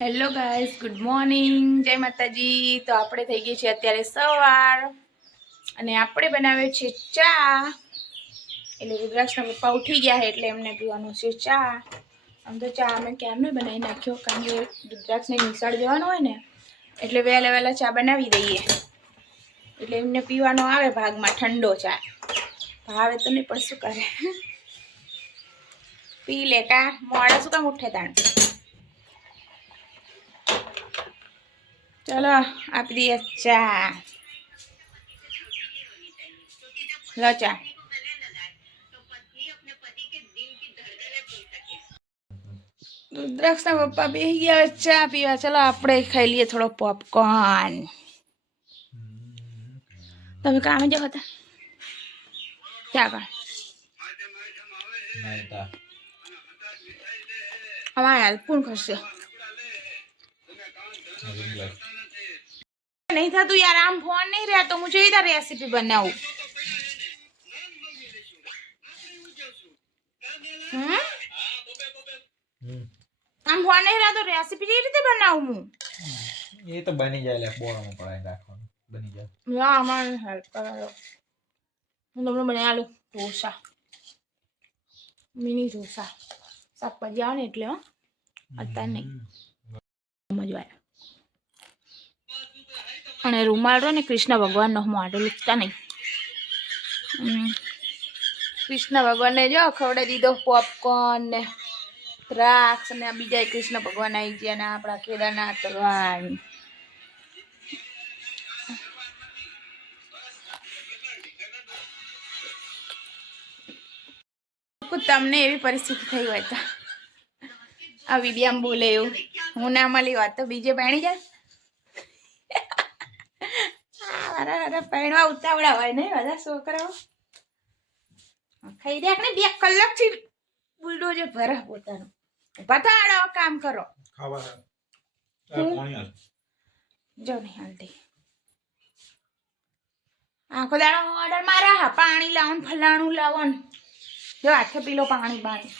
Hello guys good morning જય માતાજી. તો આપણે થઈ ગઈ છે અત્યારે સવાર. અને આપણે બનાવ્યો છે ચા. એટલે રુદ્રાક્ષના પપ્પા ઉઠી ગયા છે એટલે એમને પીવાનું છે ચા. આમ તો ચા અમે ક્યારનો બનાવી નાખ્યો? કારણ કે રુદ્રાક્ષને નિશાળ જવાનું હોય ને, એટલે વહેલા વહેલા ચા બનાવી દઈએ. એટલે એમને પીવાનો આવે ભાગમાં ઠંડો ચા. ભાવે તો નહીં, પણ શું કરે? પી લે કા? મોડા શું કામ ઉઠે તાણ? ચલો, આપી દઈએ ચા. લો ચા. રુદ્રાક્ષના પપ્પા બે ગયા ચા પીવા. ચલો, આપણે ખાઈ લઈએ થોડો પોપકોર્ન તમે કામે જાઓ હતા? ચા કર અમારે હેલ્પ પૂન કરશે. નહીં થતું યાર આમ ફોન નહીં રહેતો હું જોઈ તાર રેસીપી બનાવું હમ આમ ફોન નહીં રહેતો રેસીપી કેવી રીતે બનાવું હું એ તો બની જાય લે બોળમાં પડાઈ રાખવાનું બની જાય ના અમારે હેલ્પ કરાવો હું તમને બનાવી આલું ઢોસા મિની ઢોસા શાકભાજી આવે ને એટલે હો અત્યારે નહીં મજા આવે અને રૂમાલ રહ્યો ને કૃષ્ણ ભગવાનનો મોઢું લીખતા નહીં. કૃષ્ણ ભગવાનને જો ખવડાવી દીધો પોપકોર્ન ને દ્રાક્ષ ને બીજા કૃષ્ણ ભગવાન આવી ગયા ને આપણા કેદારનાથ ભગવાન. તમને એવી પરિસ્થિતિ થઈ હોય તો. આ વિડીયામાં બોલે એવું. હું ના મળી વાત તો બીજે પાણી જાય? અરે અરે પૈણવા ઉતાવળા હોય નહીં બધા છોકરાઓ. ખાઈ ને બે કલાકથી બુલડોઝર ભરા પોતાનું. બતાડો કામ કરો. જો નહીં હાલતી. આખો દાડો ઓર્ડર મારા હા પાણી લાવન ફલાણું લાવન. જો આખે પીલો પાણી પાણી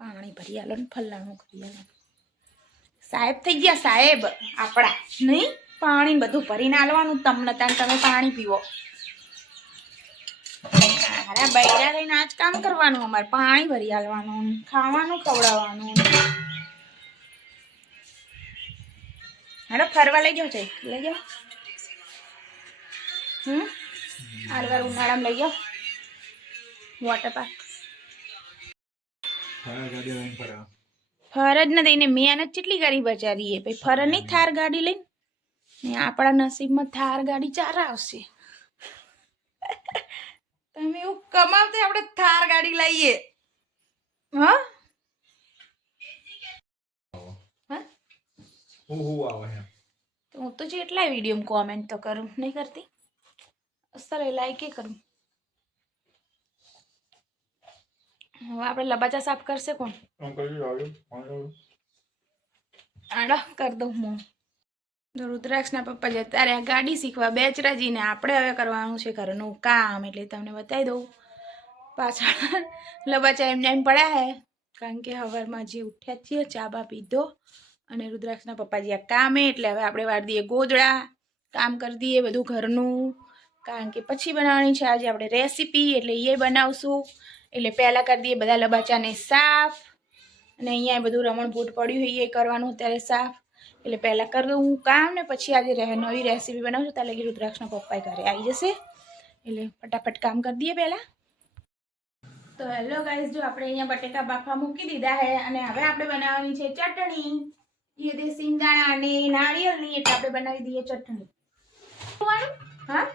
પાણી ભરી આલો ને ફલાણું કરી આલો. સાહેબ થઈ ગયા સાહેબ. આપણા. નહીં, પાણી બધું ભરીને આલવાનું. તમને ત્યાં તમે પાણી પીવો. અરે બૈરા થઈને આજ કામ કરવાનું અમારે. પાણી ભરી આલવાનું, ખાવાનું ખવડાવવાનું. હેડો ફરવા લઈ જાઓ છે લઈ જાઓ. હમ? આરવાર ઉનાળામાં લઈ જાઓ. વોટર પાર્ક ફરવા. ફર જ નથી. ને મહેનત કેટલી કરી બચારીએ? ભાઈ ફર નહીં થાર ગાડી લઈને? ને આપણા નસીબમાં થાર ગાડી ચાર આવશે. તમે એવું કમાવતે આપણે થાર ગાડી લઈએ. હા? હા? હું હું તો હું તો જેટલાય વીડિયો કોમેન્ટ તો કરું. નહીં કરતી? અસર લાઈક કરું. હવે આપણે લબાચા સાફ કરશે કોણ. આડો કર દઉં હું રુદ્રાક્ષના પપ્પા જતા રહ્યા ગાડી શીખવા બેચરાજીને આપણે હવે કરવાનું છે ઘરનું કામ એટલે તમને બતાવી દઉં. પાછળ લબાચા એમને એમ પડ્યા હે કારણ કે હવારમાં જે ઉઠ્યા છીએ ચા બા પીધો અને રુદ્રાક્ષના પપ્પા જ્યાં કામે એટલે હવે આપણે વાળી દઈએ ગોદડા કામ કરી દઈએ બધું ઘરનું. કારણ કે પછી બનાવવાની છે આજે આપણે રેસીપી એટલે એ બનાવશું. એટલે પહેલાં કરી દઈએ બધા લબાચાને સાફ. અને અહીંયા બધું રમણભૂટ પડ્યું હોય એ કરવાનું અત્યારે સાફ. એટલે પહેલાં કરી દઉં હું કામ ને પછી આજે રહે નવી રેસીપી બનાવશું ત્યાં લગી રુદ્રાક્ષના પપ્પા ઘરે આવી જશે. એટલે ફટાફટ કામ કરી દઈએ પહેલાં. તો હેલો ગાઈઝ જો આપણે અહીંયા બટેકા બાફા મૂકી દીધા છે અને હવે આપણે બનાવવાની છે ચટણી. એ દે સિંગદાણા અને નાળિયેરની એટલે આપણે બનાવી દઈએ ચટણી. હા?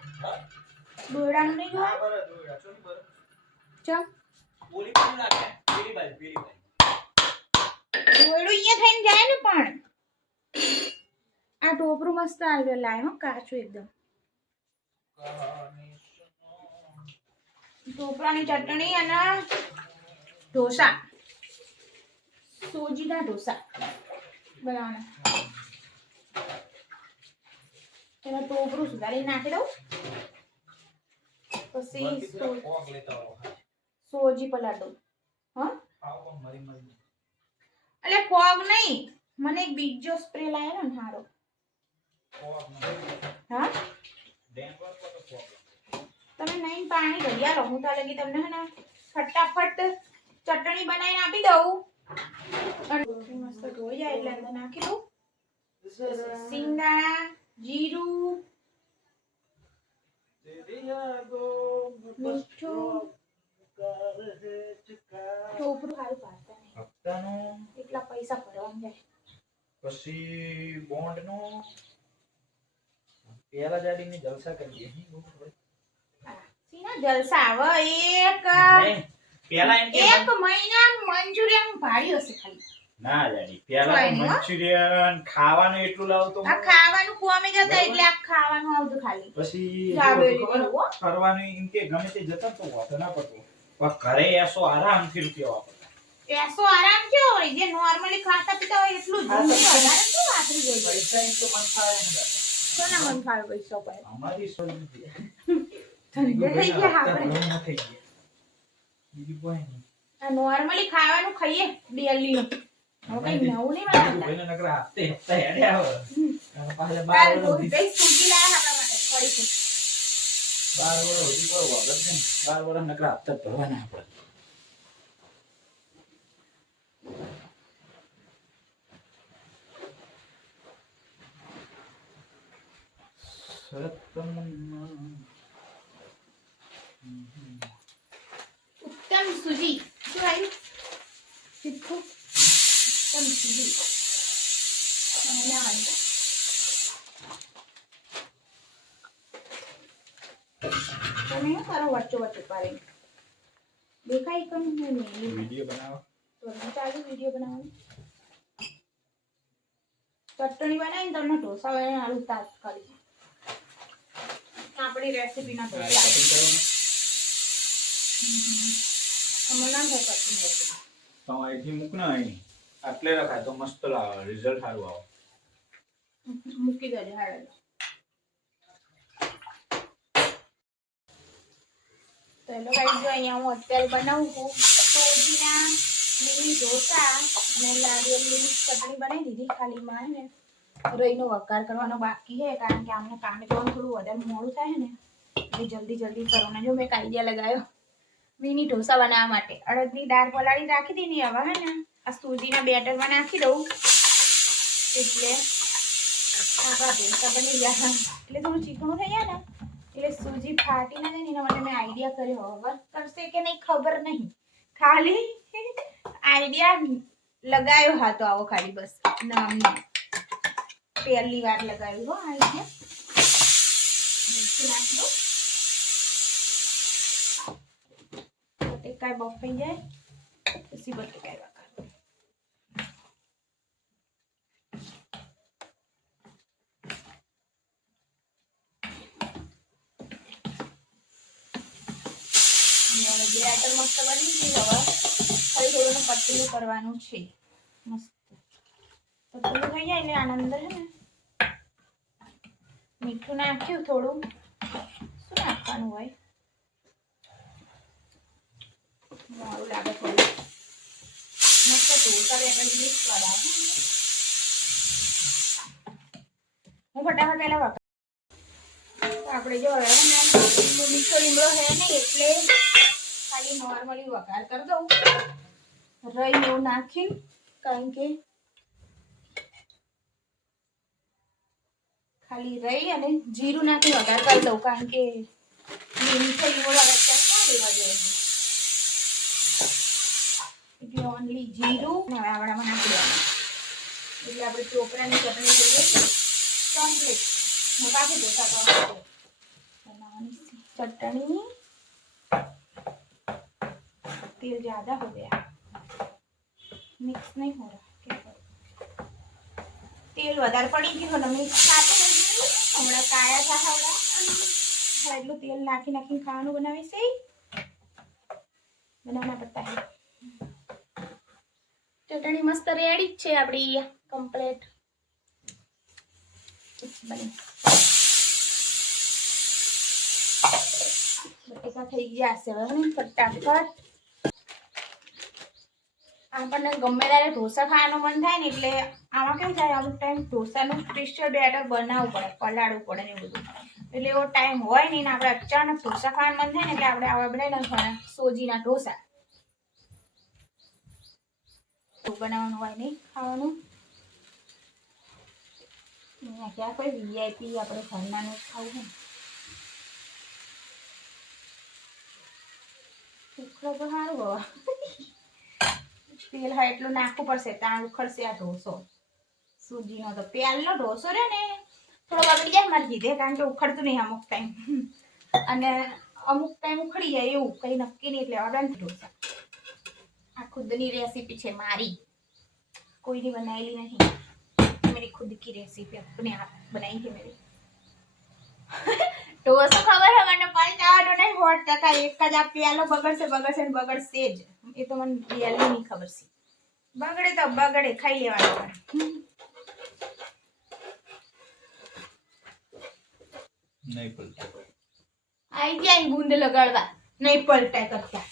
દોરડાનું નહીં દોરડું અહીંયા થઈને જાય ને પણ. આ ટોપરું મસ્ત આવ્યો લાય હો કાચું એકદમ. ટોપરાની ચટણી અને ઢોસા. સોજીના ઢોસા. બનાવવાના. પેલા ટોપરું સુધારી નાખી દઉં. પછી. સોજી પલાટો હા? એટલે ફોગ નહીં. મને એક બીજો સ્પ્રે લાવ્યો ને હારો. હા? તમે નહીં પાણી આલો હું તો લગી તમને હે ને ફટાફટ ચટણી બનાવીને આપી દઉં. મસ્ત ધોઈ જાય એટલે અંદર નાખી દઉં. સિંગદાણા જીરું મીઠું. હપ્તાનું એટલા પૈસા ભરવા જાય પછી બોન્ડનું પેલા જાડીની જલસા કરીએ હા. સીના જલસા? આવે એક પેલા એમ કે એક મહિના મંચુરિયન ભાડ્યું હશે ખાલી. ના જાડી પેલા. મંચુરિયન ખાવાનું એટલું લાવતો આ ખાવાનું કોમે જતા એટલે આ ખાવાનું આવતું ખાલી. પછી. ફરવાનું એમ કે ગમે તે જતા તો વાંધો ના પડતો. પણ ઘરે એસો આરામથી રૂપિયા વાપરતા. એસો આરામ કેવો હોય? જે નોર્મલી ખાતા પીતા હોય એટલું જ. વધારે શું વાપરી જોઈએ પૈસા એમ તો મન ફાવે ને. કોના મન ફાવે પૈસા પર? અમારી સોચ નથી. ઠંડે થઈ ગયા આપણે. થઈ ગયા. બીજું કોઈ નહીં. આ નોર્મલી ખાવાનું ખાઈએ ડેલી હવે કઈ નવું નહીં બનાવતા. કોઈને નકરા હપ્તે હપ્તે તારે વર્ષ દૂધ સુધી- દહીં સૂકી લાયા આપણા માટે ફરીથી. બાર વર્ષ સુધી કરો વગર નહીં. બાર વર્ષ નકરા હપ્તા ભરવાના આપણે. ઉત્તમ સુજી શું આવ્યું ઉત્તમ સુજી એના વાળી. તમે શું કરો વચ્ચો પાડે. દેખાય કમ નહીં વિડિયો બનાવો. તો ચાલુ વિડિયો બનાવો ચટણી બનાવીને તમને ઢોસા બનાવીને આલુ આપણી ઢોસા. ના. થાય ચટણી રેસીપી તો અહીંથી મૂક ને અહીં. આટલે રખાય તો મસ્ત લાવે રિઝલ્ટ સારું આવે. મૂકી દેજે હાડે તો એલો ગાઈસ જો અહીંયા હું અત્યારે બનાવું છું સોજીના લીલી ઢોસા અને નારિયેળની ચટણી બનાવી દીધી ખાલી માં હે ને રઈનો વઘાર કરવાનો બાકી છે કારણ કે આમને કામે જવાનું થોડું વધારે મોડું થાય ને એટલે જલ્દી જલ્દી કરવાના જો મેં એક આઈડિયા લગાવ્યો મિની ઢોસા બનાવવા માટે અડદની દાળ પલાળી રાખી દીધી હવે હે ને આ સૂજીના બેટરમાં નાખી દઉં એટલે આપણા ઢોસા બની ગયા એટલે થોડું ચીકણું થઈ જાય ને એટલે સૂજી ફાટી ના જાય ને એના માટે મેં આઈડિયા કર્યો. હવે વર્ક કરશે કે નહીં ખબર નહીં. ખાલી આઈડિયા લગાવ્યો હા તો આવો ખાલી બસ. નામનો પહેલી વાર લગાવ્યું હો આઈડિયા નાખી દો બટેકાય બફાઈ જાય, પછી બટેકાય વઘાર અને હવે બેટર મસ્ત બની ગયું હવે. ખાલી થોડું પતલું કરવાનું છે. મસ્ત. પતલું થઈ જાય એટલે આનંદ છે ને? મીઠું નાખ્યું થોડું. શું નાખવાનું હોય? આપણે જો હવે મીઠો લીમડો હે નહીં એટલે ખાલી નોર્મલી વઘાર કરી દઉં. રહી એવું નાખીને, કારણ કે ખાલી રહી અને જીરું નાખી વઘાર કરી દઉં, કારણ કે લીમખો લીમો એટલે ઓનલી જીરું હવે એટલે આપણે ચોપરાની ચટણી લઈ મોટા છે ડોસા બનાવવાની ચટણી. तेल ज्यादा हो गया मिक्स नहीं हो रहा क्या करूं तेल વધારે પડી ગયું ને મિક્સ સાથે નથી હમણાં કાયા થા હમણાં હા, એટલું તેલ નાખી નાખીને ખાવાનું બનાવી છે બનાવના પડતા હે ચટણી મસ્ત રેડી જ છે આપણી કમ્પ્લીટ બની બટેકા થઈ ગયા હશે હવે હે ને ફટાફટ આપણને ગમે ત્યારે ઢોસા ખાવાનું મન થાય ને એટલે આમાં કેવું થાય? અમુક ટાઈમ ઢોસાનું સ્પેશિયલ બેટર બનાવવું પડે, પલાળવું પડે ને બધું. એટલે એવો ટાઈમ હોય નહીં ને આપણે અચાનક ઢોસા ખાવાનું મન થાય ને એટલે આપણે આવા બનાવી નાખવાના સોજીના ઢોસા. બનાવવાનું હોય નહીં ખાવાનું. ક્યાં કોઈ વીઆઈપી આપણે ઘરનાનું નું. ખાવું તો સારું તેલ હોય એટલું નાખવું પડશે. ત્યાં ઉખડશે આ ઢોસો. સૂજીનો તો પહેલો ઢોસો રહે ને, થોડો બગડી જાય મારી લીધે કારણ કે ઉખડતું નહીં અમુક ટાઈમ અને અમુક ટાઈમ ઉખડી જાય એવું, કંઈ નક્કી નહીં એટલે ઓર્ડર ઢોસા. આ ખુદની રેસીપી છે મારી. કોઈની બનાવેલી નહીં. મારી ખુદ કી રેસીપી આપણે આપ બનાવી છે મેરી. मेरी શું ખબર હે મને પલટાવાનો નહીં હોટ ટકા એક જ આ પ્યાલો બગડશે બગડશે ને બગડશે જ. એ તો મને રિયલી નહીં ખબર છે. બગડે તો બગડે ખાઈ લેવાનું નહીં પલટા આઈ જાય ગુંદ લગાડવા. નહીં પલટાય કરતા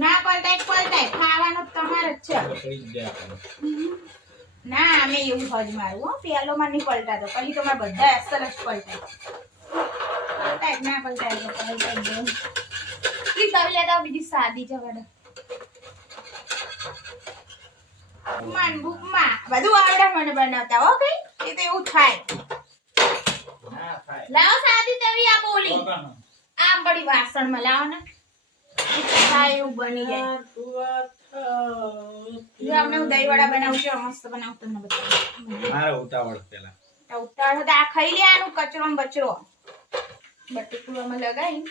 ના પલટાય પલટાય. ખાવાનું તો તમારે જ છે. ના અમે એવું હજ મારું હો. પેલો માં નહીં પલટાતો. પછી તમારે બધા અસર જ પલટાય. કે ના દઉં પ્લીઝ આવી લેતા બીજી સાદી જવાડે મન બુકમાં બધું આવડે મને બનાવતા હો કઈ એ તો એવું થાય લાવો સાદી તવી આ બોલી. આમ પડી વાસણમાં લાવો ને થાય એવું બની જાય જો અમે હું દહીંવડા બનાવું છું મસ્ત બનાવું તમને બતાવું ઉતાવળ પેલા ઉતાવળ આ ખાઈ લે આનું કચરો બચરો બટેકું આમાં લગાવી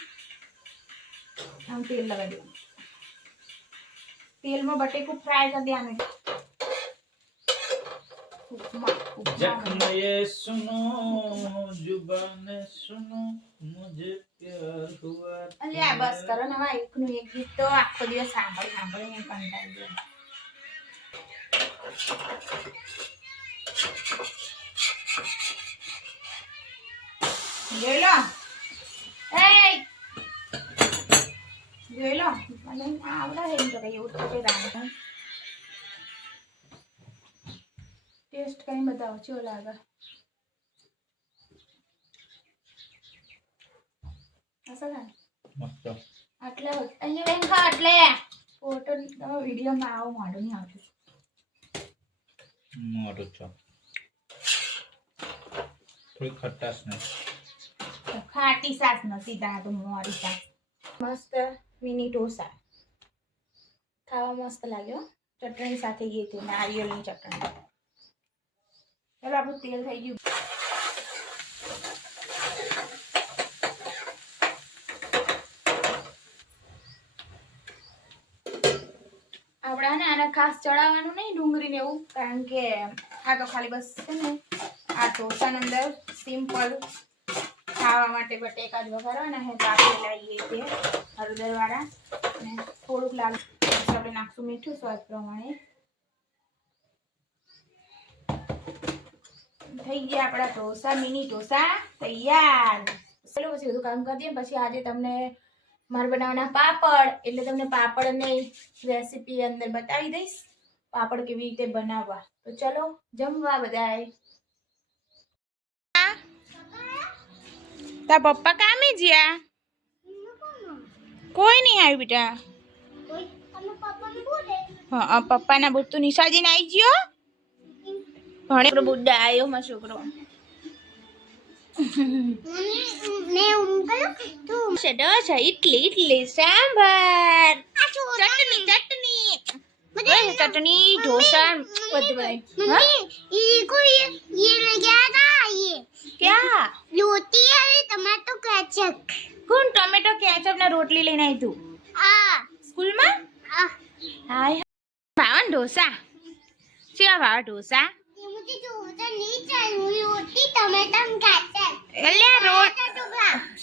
આમ તેલ લગાવી દેવાનું તેલમાં બટેકું ફ્રાય કરી દેવાનું ઉપમા ઉપમા जख्म ये सुनो जुबान सुनो मुझे प्यार हुआ અલ્યા બસ કરો ને હવે એકનું એક ગીત તો આખો દિવસ સાંભળી સાંભળીને કંટાળી જાય જોઈ લો એય! જોઈ લો મને આવડે છે એમ તો કઈ એવું તો કઈ રાંધણ ટેસ્ટ કઈ બતાવો ચેવો લાગે. મસ્ત. આટલે અહીંયા બેન ખા આટલે. ફોટો તમે વિડીયોમાં આવો મોઢું નહીં આવતું. મોટું છો. થોડી ખટાશ ને. ખાટી સાસ નથી તા તો મોરી સાસ. મસ્ત મિની ઢોસા. ખાવા મસ્ત લાગ્યો. ચટણી સાથે ગઈ હતી નારિયેળની ચટણી. ચાલો આપણું તેલ થઈ ગયું. આપણાને ને આને ખાસ ચડાવવાનું નહીં ડુંગળી ને એવું? કારણ કે આ તો ખાલી બસ છે ને આ ઢોસાની અંદર સિમ્પલ ખાવા માટે બટેકા જ વઘારવાના છે બાફેલા એ છે હળદરવાળા અને થોડુંક લાલ મરચું આપણે નાખશું, મીઠું સ્વાદ પ્રમાણે. થઈ ગયા આપણા ઢોસા, મિની ઢોસા, તૈયાર. ચલો પછી બધું કામ કરી દઈએ, પછી આજે તમને મારે બનાવવાના પાપડ, એટલે તમને પાપડની રેસીપી અંદર બતાવી દઈશ, પાપડ કેવી રીતે બનાવવા. તો ચલો, જમવા બધાય. તા પપ્પા કામે જ્યા કોઈ નહીં આવ્યું બેટા હા પપ્પાના બુટ તો નિશાજીને આવી ગયો ભણે બુડ્ડા આવ્યો મારો છોકરો છે ડોસા ઇડલી ઇડલી સાંભાર ચટણી ચટણી ઓય, ચટણી ઢોસા બધું બધું હા? ક્યાં? કોણ ટમેટો કેચઅપ ને રોટલી લઈને આવી તું સ્કૂલમાં? હાય ભાવન ઢોસા. કેવા ભાવ ઢોસા?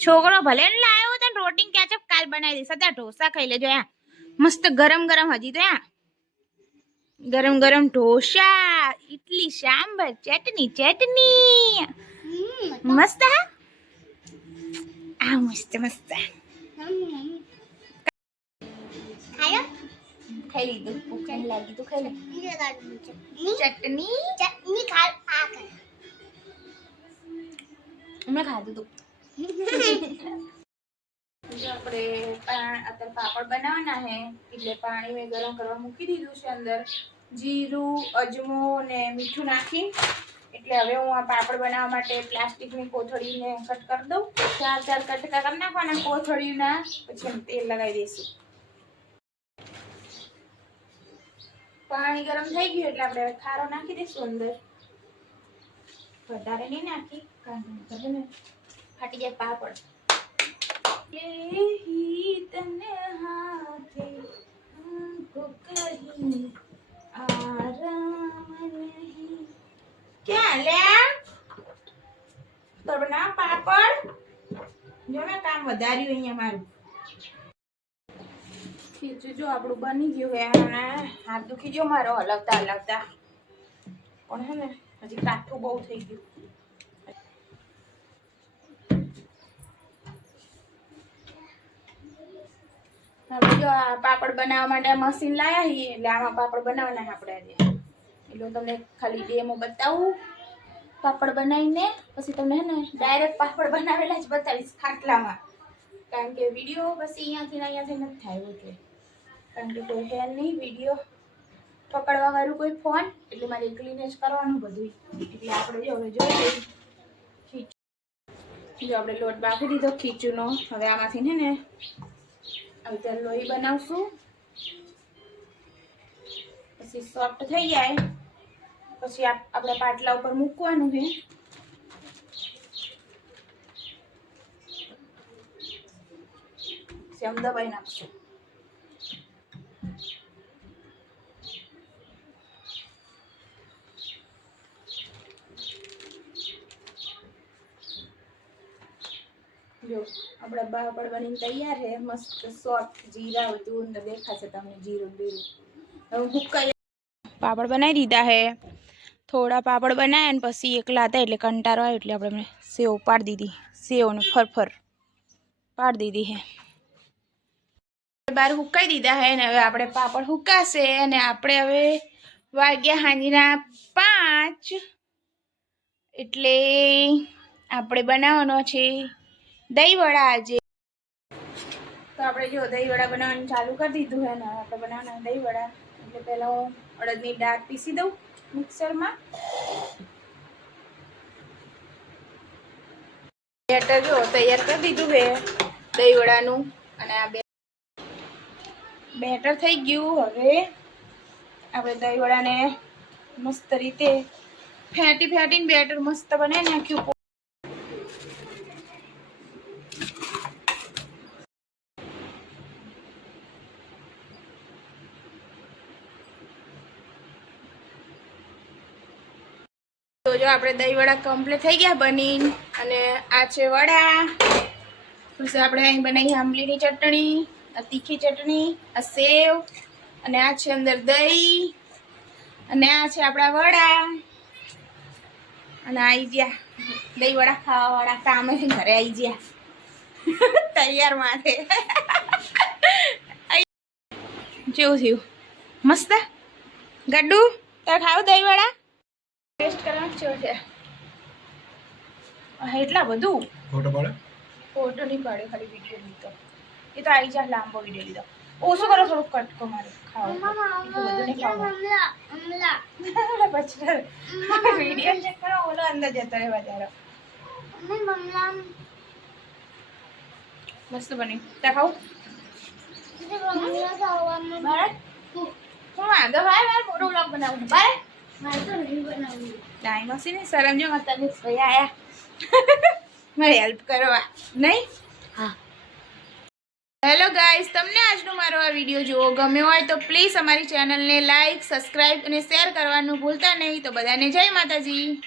છોકરો ભલે ને લાવ્યો તો રોટી કેચઅપ કાલ બનાવી દઈશ. અત્યારે ઢોસા ખાઈ લેજો યા મસ્ત ગરમ ગરમ હજી તો યા ગરમ ગરમ ઢોસા ઇડલી સાંભર ચટણી ચટણી. મસ્ત હા? આ મસ્ત મસ્ત. ખાઈ લીધું. ભૂખ નહીં લાગી તું ખાઈ લે. ચટણી? ચટણી ખા આ કર મેં ખાધું તું. આપણે અત્યારે પાપડ બનાવવાના હે એટલે પાણી મેં ગરમ કરવા મૂકી દીધું છે અંદર. જીરું અજમો ને મીઠું નાખી. એટલે હવે હું આ પાપડ બનાવવા માટે પ્લાસ્ટિકની કોથળીને કટ કરી દઉં. ચાર ચાર કટકા કરી નાખવાના, કોથળીના પછી તેલ લગાવી દઈશું. પાણી ગરમ થઈ ગયું એટલે આપણે હવે ખારો નાખી દઈશું અંદર. વધારે નહીં નાખી, કારણ કે ફાટી જાય પાપડ. તને હાથે કહી આરામ નહીં. ક્યાં લે? તો પાપડ. જો મેં કામ વધાર્યું અહીંયા મારું. ખીચું જો આપણું બની ગયું હે હમણાં હાથ દુખી ગયો મારો, હલાવતા હલાવતા. પણ હે ને, હજી કાઠું બહુ થઈ ગયું. હવે જો પાપડ બનાવવા માટે મશીન લાયા છીએ, એટલે આમાં પાપડ બનાવવાના આપણે આજે. એટલે હું તમને ખાલી ડેમો બતાવું, પાપડ બનાવીને, પછી તમને હે ને ડાયરેક્ટ પાપડ બનાવેલા જ બતાવીશ ખાટલામાં. કારણ કે વીડિયો પછી અહીંયાથી ને અહીંયાથી નથી થાય એટલે. કારણ કે કોઈ હે નહીં વીડિયો પકડવા વાળું કોઈ ફોન એટલે મારે એકલીને જ કરવાનું બધું એટલે આપણે જો હવે જોઈએ ખીચું. જો આપણે લોટ બાફી દીધો ખીચુનો. હવે આમાંથી છે ને હવે ત્યાં લોહી બનાવશું. પછી સોફ્ટ થઈ જાય. પછી આપ- આપણે પાટલા ઉપર મૂકવાનું છે. દબાઈ નાખશું. જો, આપણા પાપડ બનીને તૈયાર છે. મસ્ત સોફ્ટ જીરા બધું દેખાશે તમને જીરું બીરું. હવે હુકાઈ પાપડ બનાવી દીધા છે. થોડા પાપડ બનાવ્યા ને પછી એકલા હતા એટલે કંટારો આવ્યો એટલે આપણે સેવ પાડી દીધી. સેવને ફરફર પાડી દીધી હે. બાર હુકાઈ દીધા હે ને હવે આપણે પાપડ હુકાશે અને આપણે હવે વાગ્યા હાંજીના પાંચ એટલે આપણે બનાવવાનો છે દહીંવડા આજે. તો આપણે જો દહીંવડા બનાવવાનું ચાલુ કરી દીધું હે ને આપણે બનાવવાના દહીંવડા. એટલે પહેલાં અડદની દાળ પીસી દઉં મિક્સરમાં. બેટર જો તૈયાર કરી દીધું છે દહીંવડાનું અને આ બે બેટર થઈ ગયું. હવે આપણે દહીંવડાને મસ્ત રીતે ફેટી ફેટીને બેટર મસ્ત બનાવી નાખ્યું આપણે દહીં વડા કમ્પ્લીટ થઈ ગયા બની અને આ છે વડા. પછી આપણે અહીં બનાવી આંબલીની ચટણી, આ તીખી ચટણી, આ સેવ, અને આ છે અંદર દહીં. અને આ છે આપણા વડા. અને આવી ગયા. દહીં વડા ખાવા વાળા કામે ઘરે આવી ગયા. તૈયાર માથે. જેવું થયું. મસ્ત? ગડ્ડુ, તારે ખાવ દહીં વડા ટેસ્ટ કરવાનું છે. છે હા, એટલા બધું? ફોટો પાડે? ફોટો નહીં પાડે ખાલી વીડિયો લીધો. એ તો આવી જાય લાંબો વીડિયો લીધો. ઓછું કરો થોડુંક કટકો મારે? ખાવા બધું નહીં ખાવું અમલા. અમલા પછી વીડિયો ચેક કરો ઓલો અંદર જતો રહે વધારો મસ્ત બની. ત્યાં ખાવું મારે હું ભાઈ મારે મોટો વ્લોગ બનાવું બાય. હશે ને શરમ જો તને ભાઈ આયા. મારે હેલ્પ કરવા નહીં? હા. હેલો ગાઈઝ તમને આજનો મારો આ વીડિયો જુઓ ગમ્યો હોય તો પ્લીઝ અમારી ચેનલને લાઇક સબસ્ક્રાઈબ અને શેર કરવાનું ભૂલતા નહીં. તો બધાને જય માતાજી.